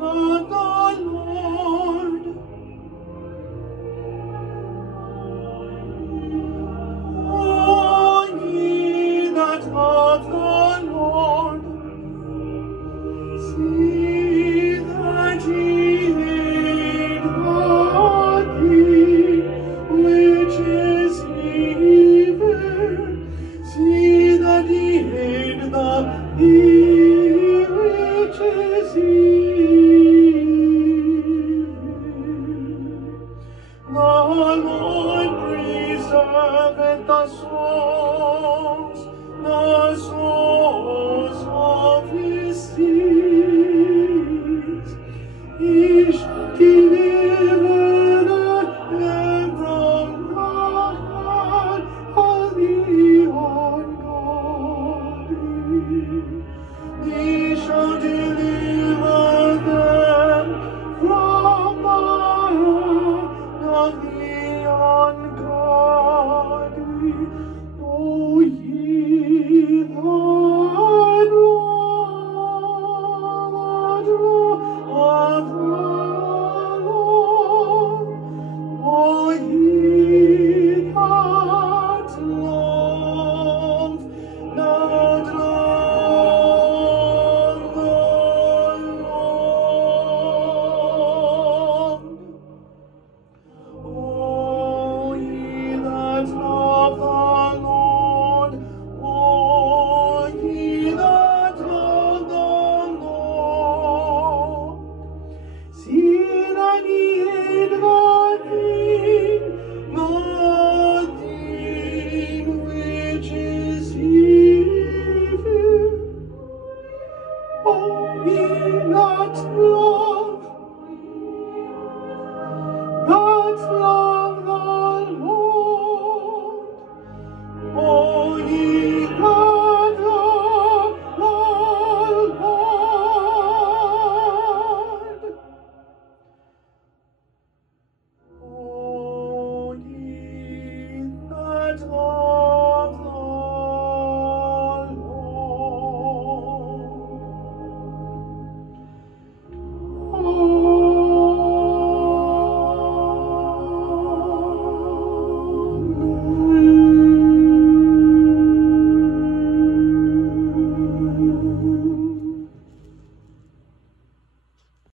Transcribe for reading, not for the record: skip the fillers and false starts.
love the Lord. All ye that love the Lord, see that ye hate the thing which is evil. See that ye hate the thing which is evil. The Lord preserveth the souls of his saints. He shall deliver them from the hand of the ungodly. He shall deliver them from the hand of the ungodly. O ye that love the Lord, O ye that love the Lord. O ye that love the Lord, O ye that love the Lord, see that ye hate the thing which is evil. O ye that love